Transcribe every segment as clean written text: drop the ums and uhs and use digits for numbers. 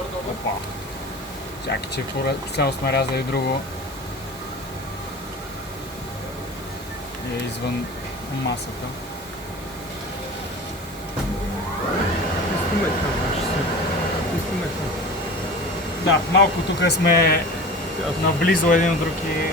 Опа. Чакай, че цяло сме рязали друго. Е извън масата. Да, малко тук сме наблизо един от друг и...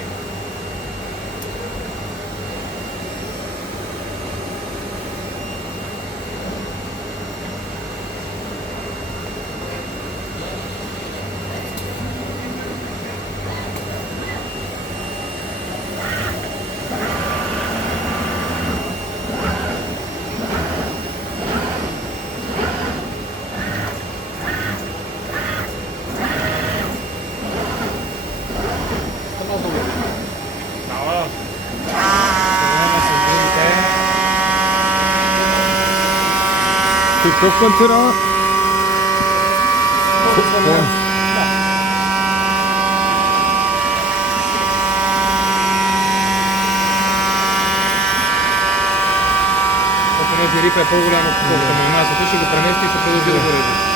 Какъв материал? Понеже рипа е по-голяма от колкото му масата, ще го премести и ще продължи да го реже.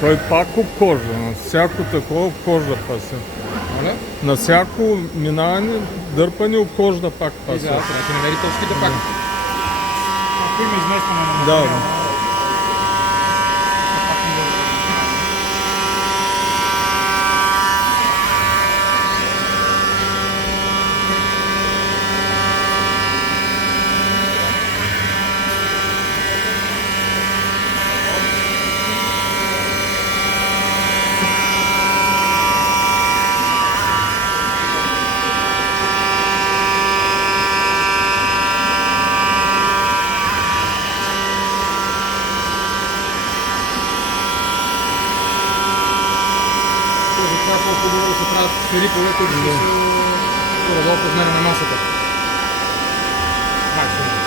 Той пак обкожда, на всяко такова обкожда пасе. На всяко минаване, дърпане обкожда пак пасе. Да, ще намери точките пак. Ако има изместване на Да. материала. Това е по-хубаво да се правят ферипове, които ще са горе-долу познани на масата. Максимум.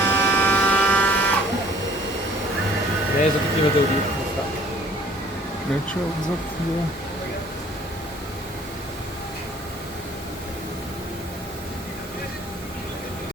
Не е за такива дълги неща. Не че отзад, да.